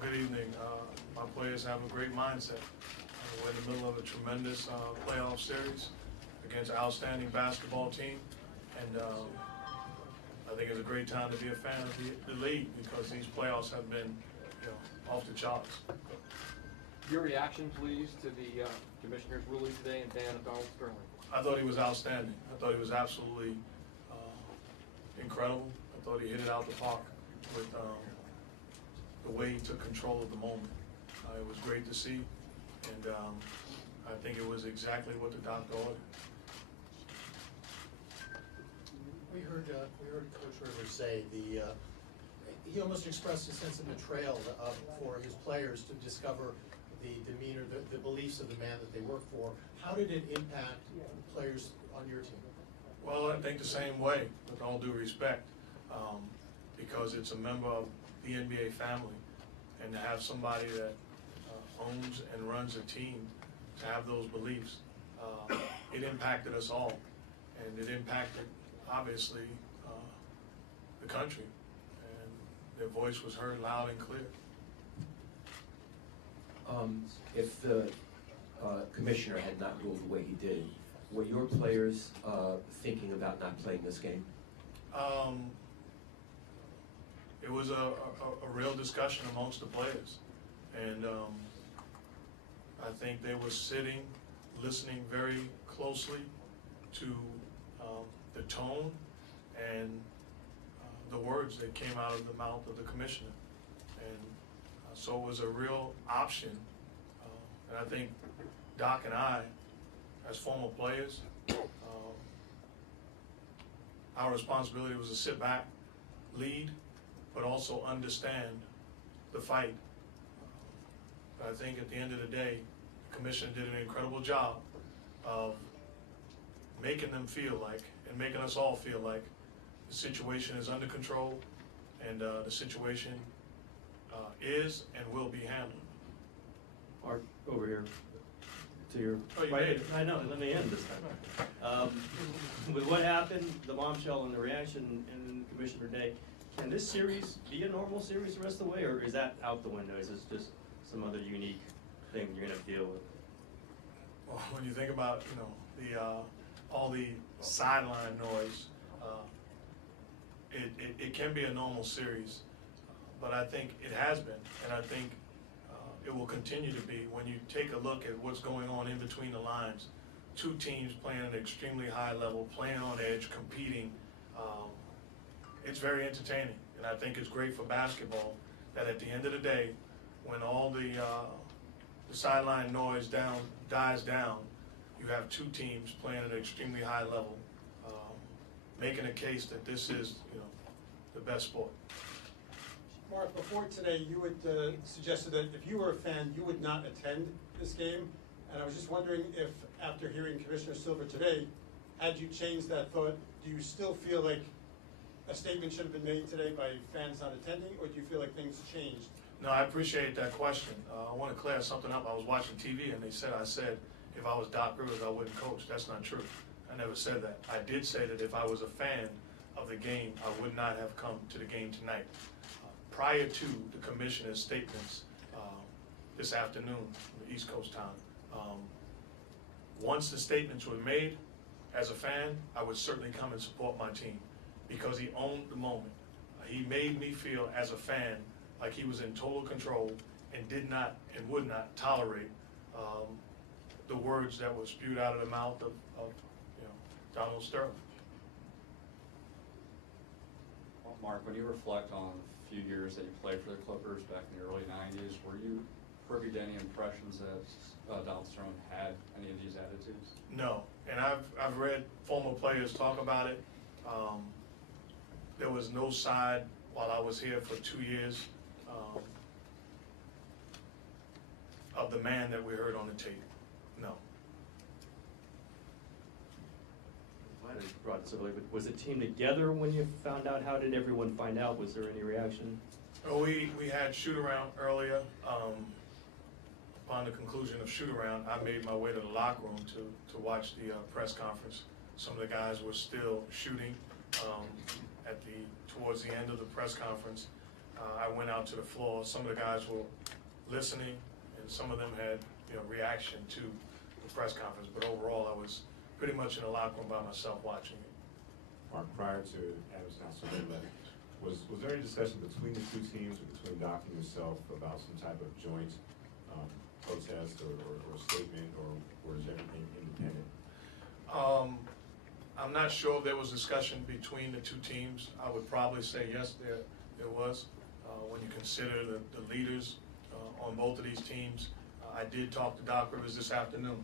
good evening. My players have a great mindset. We're in the middle of a tremendous playoff series against an outstanding basketball team, and I think it's a great time to be a fan of the league because these playoffs have been, off the charts. Your reaction, please, to the commissioner's ruling today and ban of Donald Sterling. I thought he was outstanding. I thought he was absolutely incredible. I thought he hit it out the park with the way he took control of the moment. It was great to see, and I think it was exactly what the doctor ordered. We heard Coach Rivers say he almost expressed a sense of betrayal for his players to discover the demeanor, the beliefs of the man that they work for. How did it impact players on your team? Well, I think the same way, with all due respect, because it's a member of the NBA family, and to have somebody that owns and runs a team to have those beliefs, it impacted us all, and it impacted, obviously, the country, and their voice was heard loud and clear. If the commissioner had not ruled the way he did, were your players thinking about not playing this game? It was a real discussion amongst the players, and I think they were sitting, listening very closely to the tone and the words that came out of the mouth of the commissioner. And so it was a real option, and I think Doc and I, as former players, our responsibility was to sit back, lead, but also understand the fight. But I think at the end of the day, the commissioner did an incredible job of making them feel like, and making us all feel like, the situation is under control, and the situation is and will be handled. Mark, over here to your you right. made it. I know, let me end this time. With what happened, the bombshell and the reaction in Commissioner Day, can this series be a normal series the rest of the way, or is that out the window? Is this just some other unique thing you're going to deal with? Well, when you think about, all the sideline noise, it can be a normal series, but I think it has been, and I think it will continue to be. When you take a look at what's going on in between the lines, two teams playing at an extremely high level, playing on edge, competing, it's very entertaining, and I think it's great for basketball that at the end of the day, when all the sideline noise dies down, you have two teams playing at an extremely high level, making a case that this is, the best sport. Mark, before today, you had suggested that if you were a fan, you would not attend this game. And I was just wondering if, after hearing Commissioner Silver today, had you changed that thought, do you still feel like a statement should have been made today by fans not attending, or do you feel like things changed? No, I appreciate that question. I want to clear something up. I was watching TV and I said, if I was Doc Rivers, I wouldn't coach. That's not true. I never said that. I did say that if I was a fan of the game, I would not have come to the game tonight. Prior to the commissioner's statements this afternoon, East Coast time, once the statements were made, as a fan, I would certainly come and support my team because he owned the moment. He made me feel as a fan like he was in total control and did not and would not tolerate the words that were spewed out of the mouth of Donald Sterling. Well, Mark, when you reflect on a few years that you played for the Clippers back in the early 90s, were you privy to any impressions that Donald Sterling had any of these attitudes? No, and I've read former players talk about it. There was no side while I was here for 2 years of the man that we heard on the tape. No. I might have brought this up earlier, but was the team together when you found out? How did everyone find out? Was there any reaction? We had shoot around earlier. Upon the conclusion of shoot around, I made my way to the locker room to watch the press conference. Some of the guys were still shooting towards the end of the press conference. I went out to the floor. Some of the guys were listening, and some of them had, reaction to the press conference. But overall, I was pretty much in the locker room by myself watching it. Mark, prior to Adams Nasser, was there any discussion between the two teams or between Doc and yourself about some type of joint protest or statement, or is everything independent? I'm not sure if there was discussion between the two teams. I would probably say yes, there was. When you consider the leaders on both of these teams, I did talk to Doc Rivers this afternoon,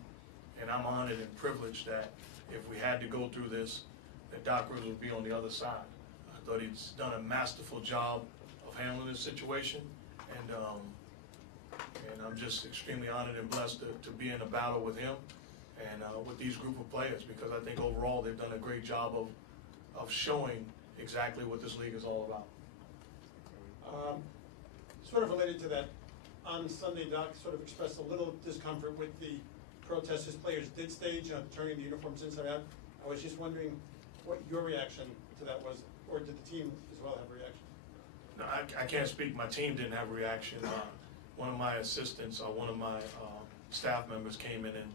and I'm honored and privileged that if we had to go through this, that Doc Rivers would be on the other side. I thought he's done a masterful job of handling this situation, and I'm just extremely honored and blessed to be in a battle with him and with these group of players, because I think overall they've done a great job of showing exactly what this league is all about. Sort of related to that, on Sunday, Doc sort of expressed a little discomfort with the protest his players did stage, turning the uniforms inside out. I was just wondering what your reaction to that was, or did the team as well have a reaction? No, I can't speak. My team didn't have a reaction. One of my assistants or one of my staff members came in and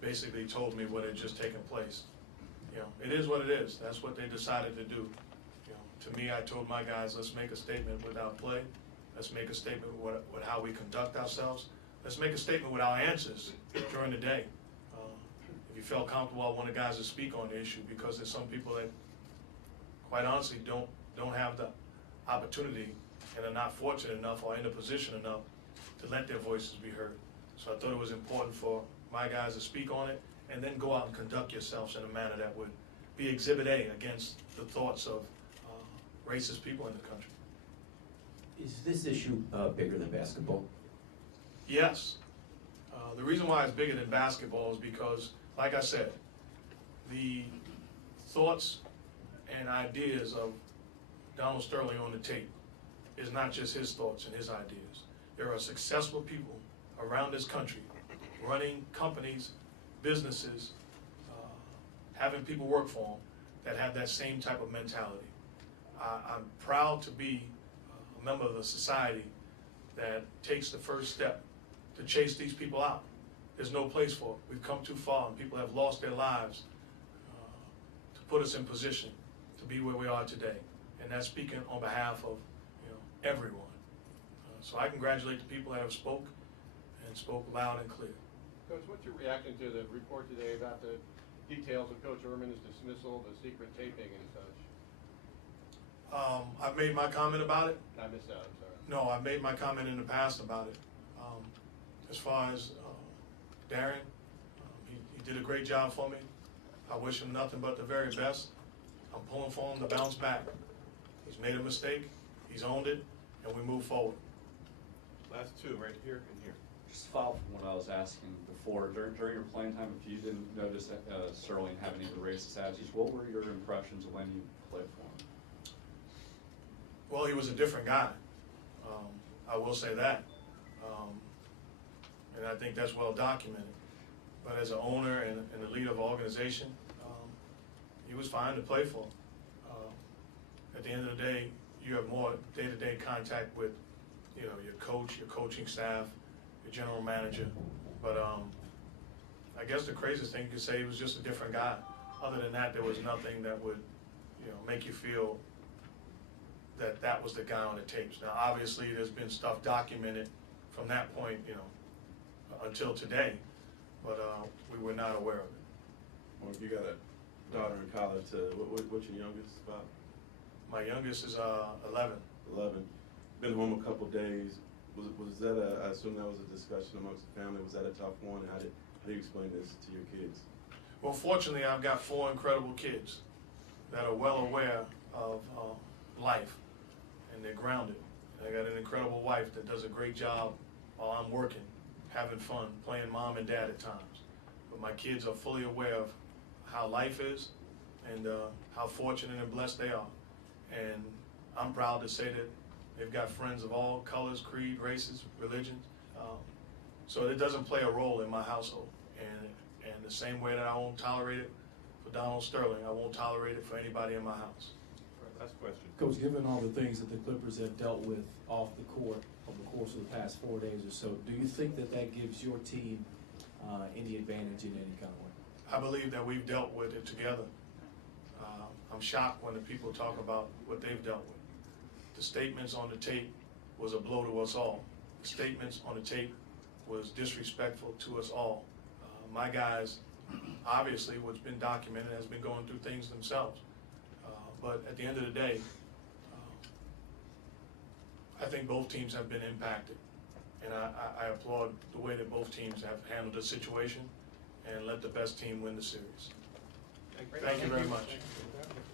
basically told me what had just taken place. It is what it is. That's what they decided to do. To me, I told my guys, let's make a statement with our play. Let's make a statement with how we conduct ourselves. Let's make a statement with our answers during the day. If you felt comfortable, I want the guys to speak on the issue, because there's some people that, quite honestly, don't have the opportunity and are not fortunate enough or in a position enough to let their voices be heard. So I thought it was important for my guys to speak on it, and then go out and conduct yourselves in a manner that would be Exhibit A against the thoughts of racist people in the country. Is this issue bigger than basketball? Yes. The reason why it's bigger than basketball is because, like I said, the thoughts and ideas of Donald Sterling on the tape is not just his thoughts and his ideas. There are successful people around this country running companies, businesses, having people work for them that have that same type of mentality. I'm proud to be a member of a society that takes the first step to chase these people out. There's no place for it. We've come too far, and people have lost their lives to put us in position to be where we are today. And that's speaking on behalf of everyone. So I congratulate the people that have spoke loud and clear. Coach, what's your reaction to the report today about the details of Coach Ehrman's dismissal, the secret taping and such? I've made my comment about it. I missed that, I'm sorry. No, I've made my comment in the past about it. As far as Darren, he did a great job for me. I wish him nothing but the very best. I'm pulling for him to bounce back. He's made a mistake, he's owned it, and we move forward. Last two, right here and here. Just follow up from what I was asking before, during your playing time, if you didn't notice Sterling having any of the racist attitudes, what were your impressions when you played for him? Well, he was a different guy. I will say that. And I think that's well documented. But as an owner and the leader of an organization, he was fine to play for. At the end of the day, you have more day-to-day contact with, your coach, your coaching staff, your general manager. But I guess the craziest thing you could say, he was just a different guy. Other than that, there was nothing that would, make you feel that was the guy on the tapes. Now, obviously, there's been stuff documented from that point, until today, but we were not aware of it. Well, you got a daughter in college. What's your youngest about? My youngest is 11. 11. Been home a couple days. Was that I assume that was a discussion amongst the family. Was that a tough one? How do you explain this to your kids? Well, fortunately, I've got 4 incredible kids that are well aware of life, and they're grounded. And I got an incredible wife that does a great job while I'm working, having fun, playing mom and dad at times. But my kids are fully aware of how life is and how fortunate and blessed they are. And I'm proud to say that they've got friends of all colors, creed, races, religions. So it doesn't play a role in my household. And the same way that I won't tolerate it for Donald Sterling, I won't tolerate it for anybody in my house. Right. Last question. Coach, given all the things that the Clippers have dealt with off the court over the course of the past 4 days or so, do you think that that gives your team any advantage in any kind of way? I believe that we've dealt with it together. I'm shocked when the people talk about what they've dealt with. The statements on the tape was a blow to us all. The statements on the tape was disrespectful to us all. My guys, obviously, what's been documented, has been going through things themselves. But at the end of the day, I think both teams have been impacted. And I applaud the way that both teams have handled the situation and let the best team win the series. Thank you very much.